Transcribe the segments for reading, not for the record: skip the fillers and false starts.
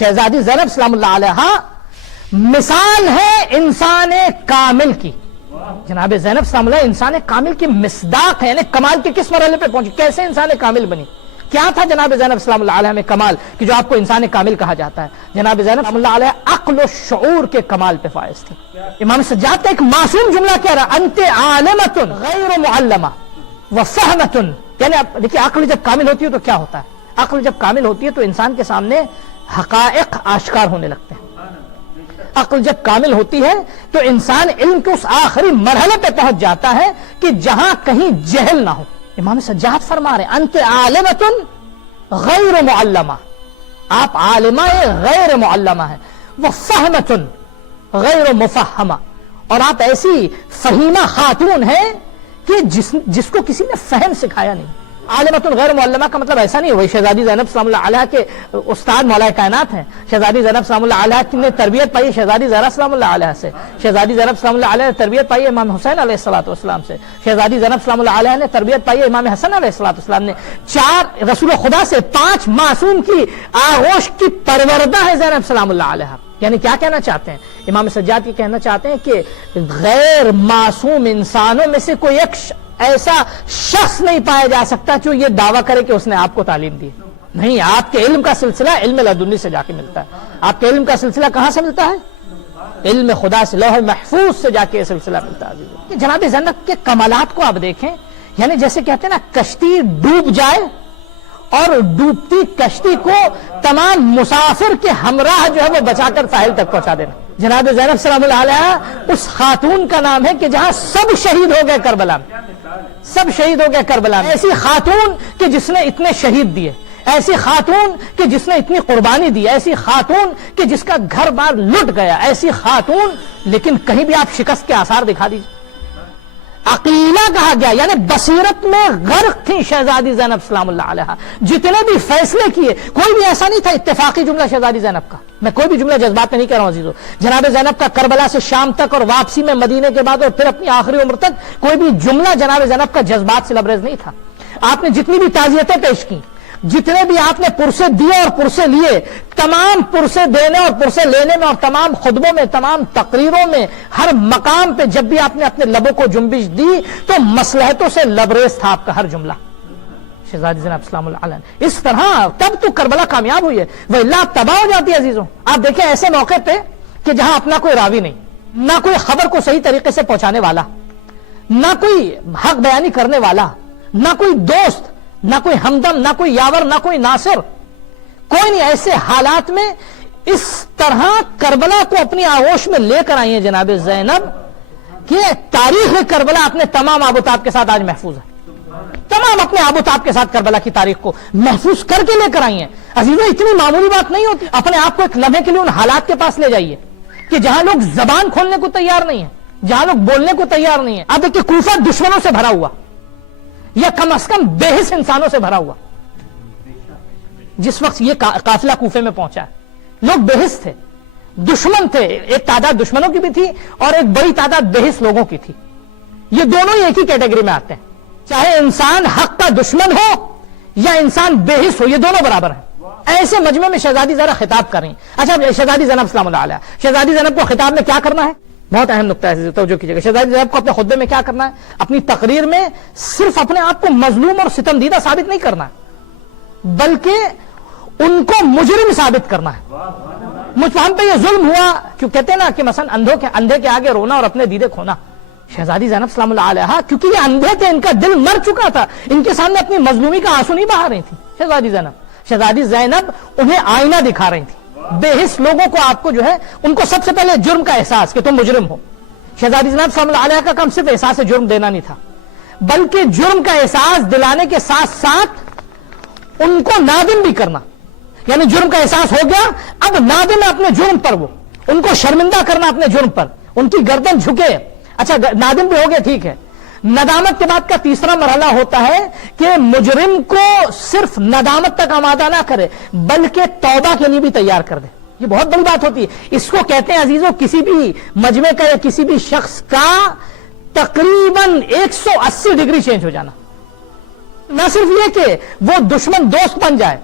शहजादी ज़ैनब सलाम अल्लाह अलैहा मिसाल है इंसान कामिल की। जनाब ज़ैनब सलाम अल्लाह इंसान कामिल की मिसदाक है, यानी कमाल के किस मरहले पे पहुंची, कैसे इंसान कामिल बनी, क्या था जनाब ज़ैनब सलाम अल्लाह अलैहा में कमाल कि जो आपको इंसान कामिल कहा जाता है। जनाब ज़ैनब सलाम अल्लाह अलैहा अक्ल और शऊर के कमाल पे फाइज थी। इमाम सज्जाद का एक मासूम जुमला कह रहा, अंते आलिमतुन गैर मुअल्लमा व फहमतुन, यानी देखिए अक्ल जब कामिल होती है तो क्या होता है, अक्ल जब कामिल होती है तो इंसान के सामने हकायक आश्कार होने लगते हैं। अक्ल जब कामिल होती है तो इंसान इल्म के उस आखिरी मरहले पे पहुंच जाता है कि जहां कहीं जहल ना हो। इमाम सज्जाद फरमा रहे अंत आलिमतुन गैर मुअल्लमा, आप आलिमा गैर मुअल्लमा है, वो फहमतुन गैर मुफहमा, और आप ऐसी फहीमा खातून है कि जिसको किसी ने फहम सिखाया नहीं। आलिमतुन गैर मुअल्लमा का मतलब ऐसा नहीं है वही शहजादी ज़ैनब सलाम अल्लाह अलैहा के उस्ताद मौलाए कायनात हैं। शहजादी ज़ैनब सलाम अल्लाह अलैहा ने तरबियत पाई शहजादी ज़हरा सलाम अल्लाह अलैहा से, शहजादी ज़ैनब सलाम अल्लाह अलैहा ने तरबियत पाई इमाम हुसैन अलैहिस्सलातु वस्सलाम से, शहजादी ज़ैनब सलाम अल्लाह अलैहा ने तरबियत पाई इमाम हसन अलैहिस्सलातु वस्सलाम ने, 4 रसूल खुदा से 5 मासूम की आगोश की परवरदा है ज़ैनब सलाम अल्लाह अलैहा। यानी क्या कहना चाहते हैं इमाम सज्जाद की, कहना चाहते हैं कि गैर मासूम इंसानों में से कोई एक ऐसा शख्स नहीं पाया जा सकता जो ये दावा करे कि उसने आपको तालीम दी। नहीं, आपके इल्म का सिलसिला इल्म लदुन्नी से जाके मिलता है। आपके इल्म का सिलसिला कहां से मिलता है, इल्म खुदा से, लौह महफूज से जाके सिलसिला मिलता है। जनाब ज़ैनब के कमालात को आप देखें, यानी जैसे कहते हैं ना कश्ती डूब जाए और डूबती कश्ती को तमाम मुसाफिर के हमराह जो है वो बचाकर साहिल तक पहुंचा देना। जनाब ज़ैनब सलाम अल्लाह अलैहा उस खातून का नाम है कि जहां सब शहीद हो गए करबला में, सब शहीद हो गए करबला में। ऐसी खातून कि जिसने इतने शहीद दिए, ऐसी खातून कि जिसने इतनी कुर्बानी दी, ऐसी खातून कि जिसका घर बार लुट गया, ऐसी खातून, लेकिन कहीं भी आप शिकस्त के आसार दिखा दीजिए। अकीला कहा गया, यानी बसीरत में गर्क थी शहजादी ज़ैनब सलाम अल्लाह अलैहा। जितने भी फैसले किए, कोई भी ऐसा नहीं था इत्तेफाकी जुमला शहजादी ज़ैनब का, मैं कोई भी जुमला जज्बात में नहीं कह रहा हूं अजीजों। जनाब ज़ैनब का करबला से शाम तक और वापसी में मदीने के बाद और फिर अपनी आखिरी उम्र तक कोई भी जुमला जनाब ज़ैनब का जज्बात से लबरेज नहीं था। आपने जितनी भी ताज़ियतें पेश की, जितने भी आपने पुरसे दिए और पुरसे लिए, तमाम पुरसे देने और पुरसे लेने में और तमाम खुतबों में, तमाम तकरीरों में, हर मकाम पे जब भी आपने अपने लबों को जुम्बिश दी तो मसलहतों से लबरेज था आपका हर जुमला। शहजादी ज़ैनब सलाम अल्लाह अलैहा इस तरह तब तो करबला कामयाब हुई है, वह तबाह हो जाती है अजीजों। आप देखें ऐसे मौके पे कि जहां अपना कोई रावी नहीं, ना कोई खबर को सही तरीके से पहुंचाने वाला, ना कोई हक बयानी करने वाला, ना कोई दोस्त, ना कोई हमदम, ना कोई यावर, ना कोई नासिर, कोई नहीं। ऐसे हालात में इस तरह करबला को अपनी आगोश में लेकर आई है जनाब ज़ैनब कि तारीख करबला अपने तमाम आबुताब के साथ आज महफूज है। तमाम अपने आबुताब के साथ करबला की तारीख को महफूज करके लेकर आई है। अजीज़ों, इतनी मामूली बात नहीं होती। अपने आप को एक लम्हे के लिए उन हालात के पास ले जाइए कि जहां लोग जबान खोलने को तैयार नहीं है, जहां लोग बोलने को तैयार नहीं है। अब देखिए कूफा दुश्मनों से भरा हुआ, या कम से कम बेहिस इंसानों से भरा हुआ। जिस वक्त ये काफिला कूफे में पहुंचा है, लोग बेहिस थे, दुश्मन थे, एक तादाद दुश्मनों की भी थी और एक बड़ी तादाद बेहिस लोगों की थी। ये दोनों ही एक ही कैटेगरी में आते हैं, चाहे इंसान हक का दुश्मन हो या इंसान बेहिस हो, ये दोनों बराबर हैं। ऐसे मजमे में शहजादी ज़रा खिताब कर रही। अच्छा, शहजादी ज़ैनब सलाम अल्लाह अलैहा, शहजादी ज़ैनब को खिताब में क्या करना है, बहुत अहम नुक्ता है, तवज्जो कीजिएगा। शहजादी ज़ैनब को अपने खुतबे में क्या करना है, अपनी तकरीर में सिर्फ अपने आप को मजलूम और सितमदीदा साबित नहीं करना है, बल्कि उनको मुजरिम साबित करना है। मुझ हम पे ये जुल्म हुआ, क्यों कहते हैं ना कि मसलन अंधे के आगे रोना और अपने दीदे खोना। शहजादी ज़ैनब सलाम अल्लाह अलैहा क्योंकि ये अंधे थे, इनका दिल मर चुका था, इनके सामने अपनी मजलूमी का आंसू नहीं बहा रही थी शहजादी ज़ैनब उन्हें आईना दिखा रही थी। बेहिस लोगों को आपको जो है उनको सबसे पहले जुर्म का एहसास कि तुम मुजरिम हो। शहजादी ज़ैनब सलाम अल्लाह अलैहा का काम सिर्फ एहसास जुर्म देना नहीं था, बल्कि जुर्म का एहसास दिलाने के साथ साथ उनको नादिम भी करना। यानी जुर्म का एहसास हो गया, अब नादिम अपने जुर्म पर, वो उनको शर्मिंदा करना अपने जुर्म पर, उनकी गर्दन झुके। अच्छा, नादिम भी हो गए, ठीक है। नदामत के बाद का तीसरा मरहला होता है कि मुजरिम को सिर्फ नदामत तक आमादा ना करे, बल्कि तौबा के लिए भी तैयार कर दे। ये बहुत बड़ी बात होती है। इसको कहते हैं अजीजों, किसी भी मजमे का या किसी भी शख्स का तकरीबन 180 डिग्री चेंज हो जाना। ना सिर्फ ये कि वो दुश्मन दोस्त बन जाए,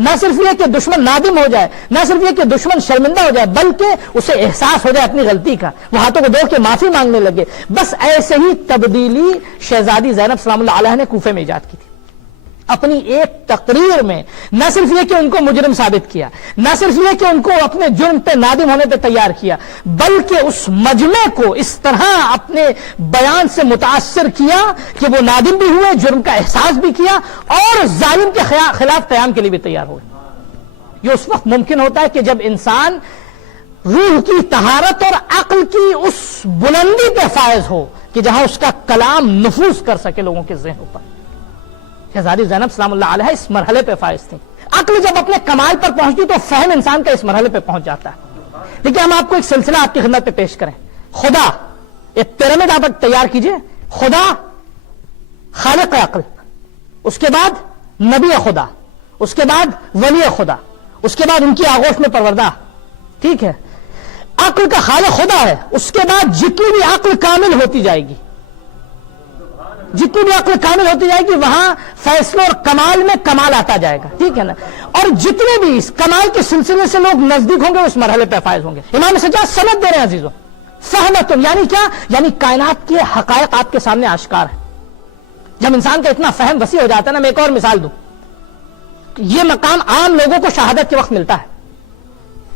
نہ صرف یہ کہ دشمن نادم ہو جائے، نہ صرف یہ کہ دشمن شرمندہ ہو جائے، بلکہ اسے احساس ہو جائے اپنی غلطی کا، وہ ہاتھوں کو دھو کے معافی مانگنے لگے۔ بس ایسے ہی تبدیلی شہزادی زینب سلام اللہ علیہ نے کوفے میں ایجاد کی تھی۔ اپنی ایک تقریر میں نہ صرف یہ کہ ان کو مجرم ثابت کیا، نہ صرف یہ کہ ان کو اپنے جرم پہ نادم ہونے پہ تیار کیا، بلکہ اس مجمع کو اس طرح اپنے بیان سے متاثر کیا کہ وہ نادم بھی ہوئے، جرم کا احساس بھی کیا، اور ظالم کے خلاف قیام کے لیے بھی تیار ہوئے۔ یہ اس وقت ممکن ہوتا ہے کہ جب انسان روح کی طہارت اور عقل کی اس بلندی پہ فائز ہو کہ جہاں اس کا کلام نفوذ کر سکے لوگوں کے ذہنوں پر۔ شہزادی زینب سلام اللہ علیہ اس مرحلے پہ فائز تھی۔ عقل جب اپنے کمال پر پہنچتی تو فہم انسان کا اس مرحلے پہ پہنچ جاتا ہے۔ دیکھیں ہم آپ کو ایک سلسلہ آپ کی خدمت پہ پیش کریں۔ خدا، ایک پیرامڈ آپ تیار کیجئے، خدا خالق عقل، اس کے بعد نبی خدا، اس کے بعد ولی خدا، اس کے بعد ان کی آغوش میں پروردہ، ٹھیک ہے؟ عقل کا خالق خدا ہے، اس کے بعد جتنی بھی عقل کامل ہوتی جائے گی، جتنی بھی عقل کامل ہوتی جائے گی وہاں فیصلوں اور کمال میں کمال آتا جائے گا، ٹھیک ہے نا؟ اور جتنے بھی اس کمال کے سلسلے سے لوگ نزدیک ہوں گے اس مرحلے پہ فائز ہوں گے۔ امام سجاد سند دے رہے ہیں عزیزوں، فہمتن یعنی کیا؟ یعنی کائنات کے حقائق آپ کے سامنے آشکار ہے۔ جب انسان کا اتنا فہم وسیع ہو جاتا ہے نا، میں ایک اور مثال دوں، یہ مقام عام لوگوں کو شہادت کے وقت ملتا ہے،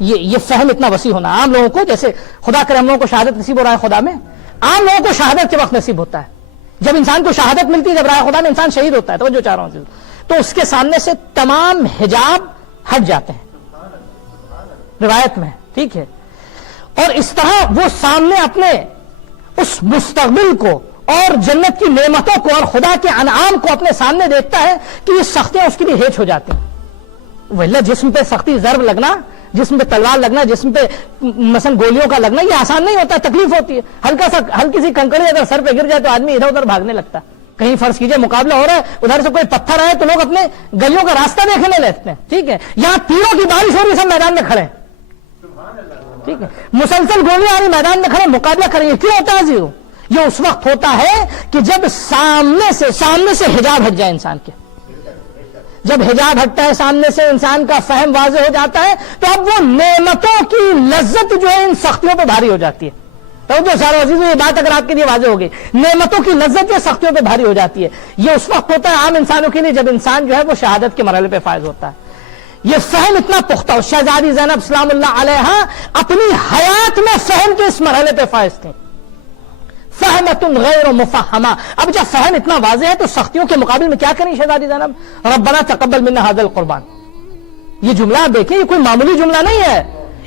یہ فہم اتنا وسیع ہونا عام لوگوں کو، جیسے خدا کرے ہم لوگوں کو شہادت نصیب ہو رہا ہے خدا میں، عام لوگوں کو شہادت کے وقت نصیب ہوتا ہے۔ جب انسان کو شہادت ملتی ہے، جب راہ خدا میں انسان شہید ہوتا ہے، توجہ چاہ رہا ہوں تو اس کے سامنے سے تمام حجاب ہٹ جاتے ہیں روایت میں، ٹھیک ہے؟ اور اس طرح وہ سامنے اپنے اس مستقبل کو اور جنت کی نعمتوں کو اور خدا کے انعام کو اپنے سامنے دیکھتا ہے کہ یہ سختیاں اس کے لیے ہیچ ہو جاتی ہیں۔ ویلا جسم پہ سختی، ضرب لگنا، جسم پہ تلوار لگنا، جسم پہ مثلا گولیوں کا لگنا، یہ آسان نہیں ہوتا، تکلیف ہوتی ہے۔ ہلکی سی کنکڑی اگر سر پہ گر جائے تو آدمی ادھر ادھر بھاگنے لگتا ہے۔ کہیں فرض کیجئے مقابلہ ہو رہا ہے، ادھر سے کوئی پتھر آئے تو لوگ اپنے گلیوں کا راستہ دیکھنے لگتے ہیں، ٹھیک ہے؟ یہاں تیروں کی بارش ہو رہی، سب میدان میں کھڑے ہیں، ٹھیک ہے؟ مسلسل گولیاں آ رہی، میدان میں کھڑے مقابلہ کریں گے۔ کیوں ہوتا ہے جی؟ یہ اس وقت ہوتا ہے کہ جب سامنے سے حجاب ہٹ جائے انسان کے، جب حجاب ہٹتا ہے سامنے سے، انسان کا فہم واضح ہو جاتا ہے، تو اب وہ نعمتوں کی لذت جو ہے ان سختیوں پہ بھاری ہو جاتی ہے۔ تو جو سارے عزیزوں یہ بات اگر آپ کے لیے واضح ہوگی، نعمتوں کی لذت جو سختیوں پہ بھاری ہو جاتی ہے، یہ اس وقت ہوتا ہے عام انسانوں کے لیے جب انسان جو ہے وہ شہادت کے مرحلے پہ فائز ہوتا ہے۔ یہ فہم اتنا پختہ ہو، شہزادی زینب سلام اللہ علیہ اپنی حیات میں فہم کے اس مرحلے پہ فائز تھیں۔ فہمتن غیر مفہمہ، اب جب فہم اتنا واضح ہے تو سختیوں کے مقابل میں کیا کریں شہزادی زینب؟ ربنا تقبل منا ھذا القربان، یہ جملہ آپ دیکھیں، یہ کوئی معمولی جملہ نہیں ہے۔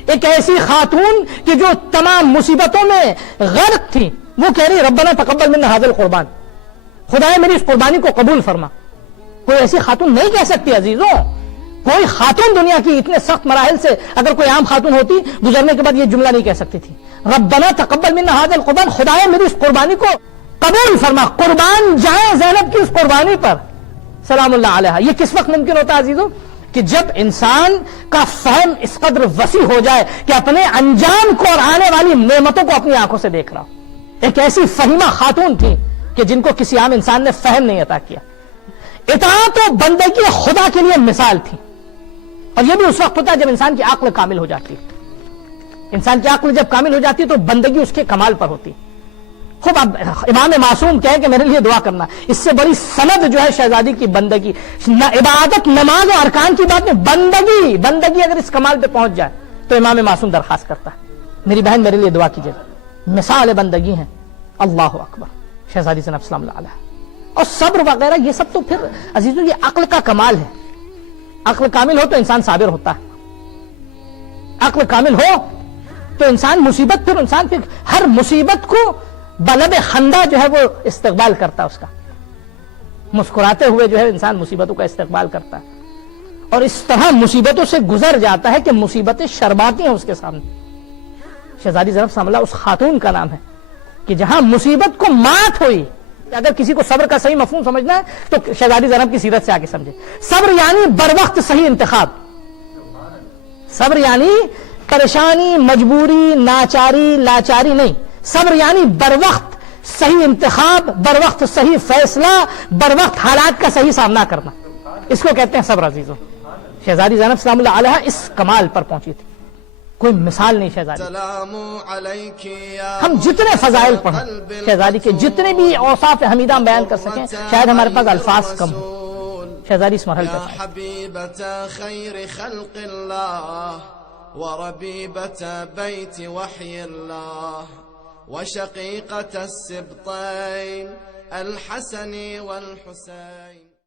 ایک ایسی خاتون کہ جو تمام مصیبتوں میں غرق تھی، وہ کہہ رہی ربنا تقبل منا ھذا القربان، خدایا میری اس قربانی کو قبول فرما۔ کوئی ایسی خاتون نہیں کہہ سکتی عزیزوں، کوئی خاتون دنیا کی اتنے سخت مراحل سے اگر کوئی عام خاتون ہوتی گزرنے کے بعد یہ جملہ نہیں کہہ سکتی تھی، ربنا تقبل منا ھذا القربان، خدایا میری اس قربانی کو قبول فرما۔ قربان جائیں زینب کی اس قربانی پر سلام اللہ علیہ۔ یہ کس وقت ممکن ہوتا ہے عزیزوں؟ کہ جب انسان کا فہم اس قدر وسیع ہو جائے کہ اپنے انجام کو اور آنے والی نعمتوں کو اپنی آنکھوں سے دیکھ رہا ہو۔ ایک ایسی فہیمہ خاتون تھی کہ جن کو کسی عام انسان نے فہم نہیں عطا کیا، اطاعت و بندگی خدا کے لیے مثال تھی۔ اور یہ بھی اس وقت ہوتا ہے جب انسان کی عقل کامل ہو جاتی ہے۔ انسان کی عقل جب کامل ہو جاتی ہے تو بندگی اس کے کمال پر ہوتی ہے۔ خوب اب امام معصوم کہے کہ میرے لیے دعا کرنا، اس سے بڑی سند جو ہے شہزادی کی بندگی، عبادت نماز اور ارکان کی بات میں بندگی اگر اس کمال پہ پہنچ جائے تو امام معصوم درخواست کرتا ہے میری بہن میرے لیے دعا کیجیے، مثال بندگی ہیں۔ اللہ اکبر، شہزادی زینب سلام اللہ علیہ۔ اور صبر وغیرہ یہ سب تو پھر عزیزوں یہ عقل کا کمال ہے۔ عقل کامل ہو تو انسان صابر ہوتا ہے، عقل کامل ہو تو انسان پھر ہر مصیبت کو بلب خندہ جو ہے وہ استقبال کرتا ہے، اس کا مسکراتے ہوئے جو ہے انسان مصیبتوں کا استقبال کرتا ہے، اور اس طرح مصیبتوں سے گزر جاتا ہے کہ مصیبتیں شرماتی ہیں اس کے سامنے۔ شہزادی زینب سلام اللہ اس خاتون کا نام ہے کہ جہاں مصیبت کو مات ہوئی۔ اگر کسی کو صبر کا صحیح مفہوم سمجھنا ہے تو شہزادی زینب کی سیرت سے آگے سمجھے۔ صبر یعنی بر وقت صحیح انتخاب، صبر یعنی پریشانی، مجبوری، ناچاری، لاچاری نہیں، صبر یعنی بر وقت صحیح انتخاب، بر وقت صحیح فیصلہ، بر وقت حالات کا صحیح سامنا کرنا، اس کو کہتے ہیں صبر عزیزوں۔ شہزادی زینب سلام اللہ علیہا اس کمال پر پہنچی تھی، کوئی مثال نہیں شہزادی۔ ہم جتنے فضائل پڑھیں شہزادی کے، جتنے بھی اوصاف حمیدہ ہم بیان کر سکیں، شاید ہمارے پاس الفاظ کم ہوں۔ شہزادی اس مرحلے پر حبیبۃ خیر خلق اللہ وربیبۃ بیت وحی اللہ وشقیقۃ السبطین الحسن والحسین۔